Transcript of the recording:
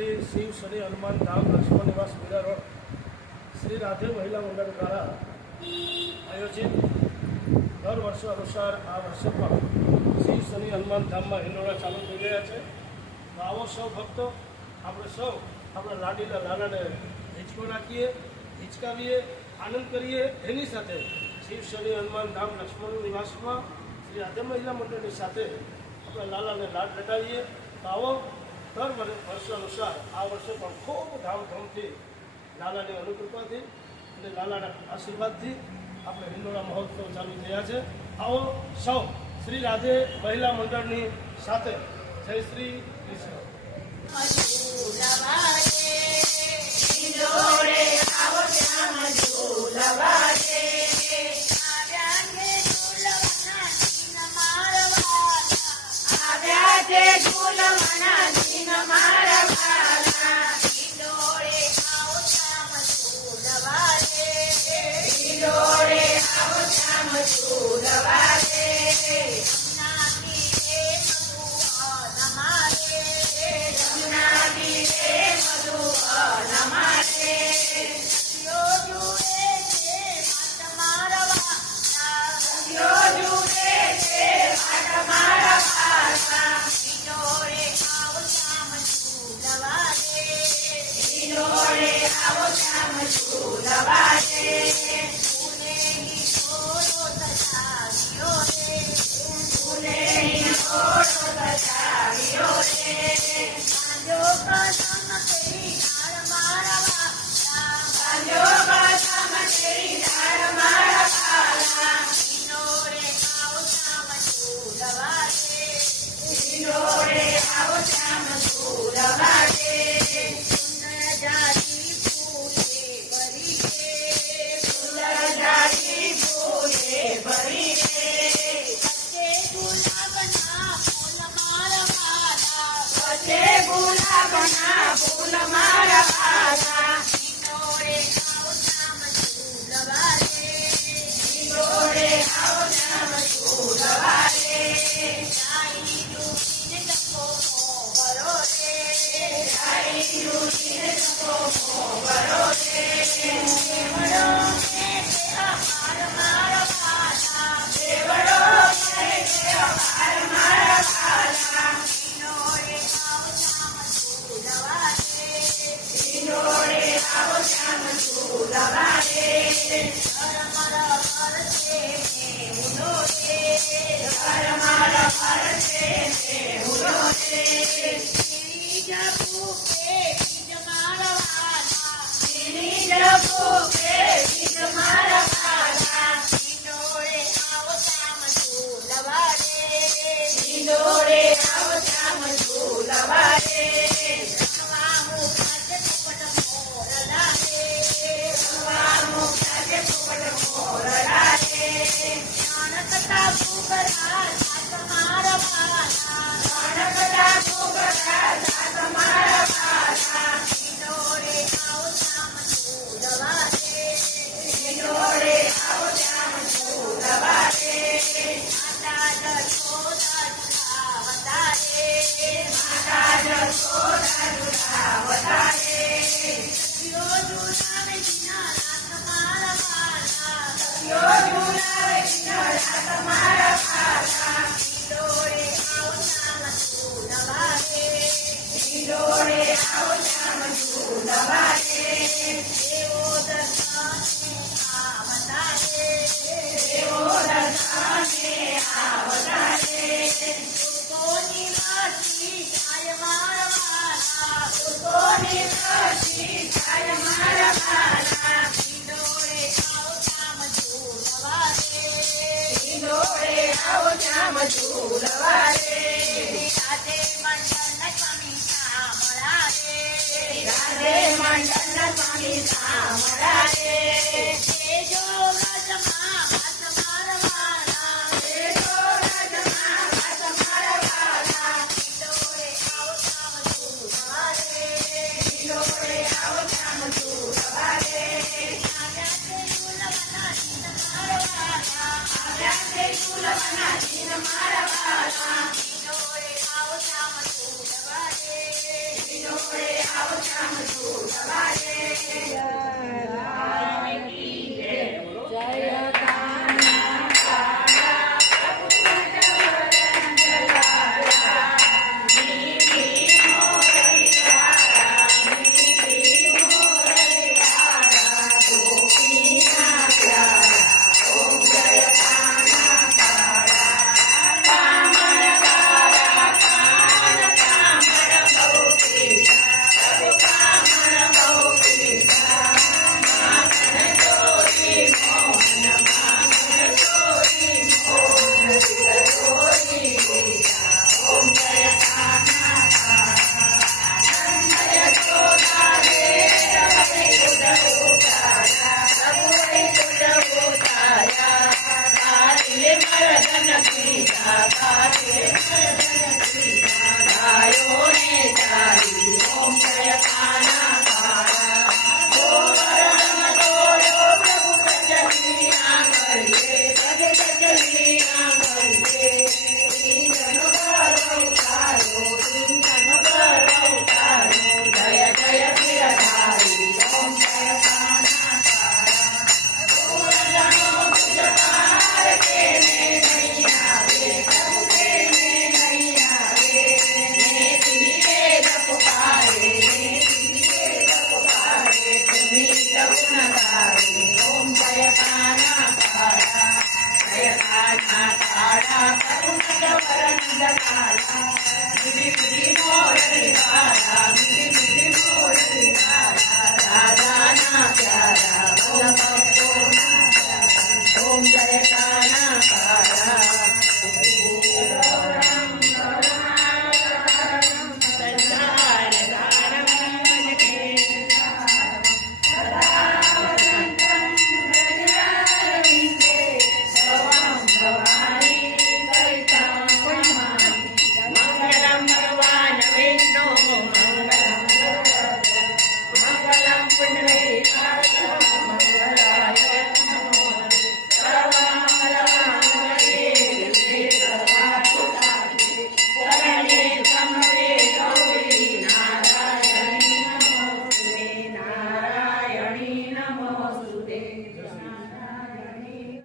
श्री शिव शनि हनुमान धाम लक्ष्मण निवास मीरा रोड श्री राधे महिला मंडल द्वारा आयोजित दर वर्ष अनुसार आ वर्षे पण शिव शनि हनुमान धाम में हिंडोळा चालू थई गया है। तो आवो सौ भक्तो આપણે સૌ આપણા લાડીના લાલાને હિંચકો નાખીએ, હિંચકાવીએ, આનંદ કરીએ। એની સાથે શિવ શનિ હનુમાન ધામ લક્ષ્મણ નિવાસમાં શ્રી રાધે મહિલા મંડળની સાથે આપણા લાલાને લાડ લડાવીએ। તો આવો દર વર્ષ અનુસાર આ વર્ષે પણ ખૂબ ધામધૂમથી લાલાની અનુકૃપાથી અને લાલાના આશીર્વાદથી આપણે હિંડોળા મહોત્સવ ચાલુ થયા છે। આવો સૌ શ્રી રાધે મહિલા મંડળની સાથે જય શ્રી કૃષ્ણ। Hare જય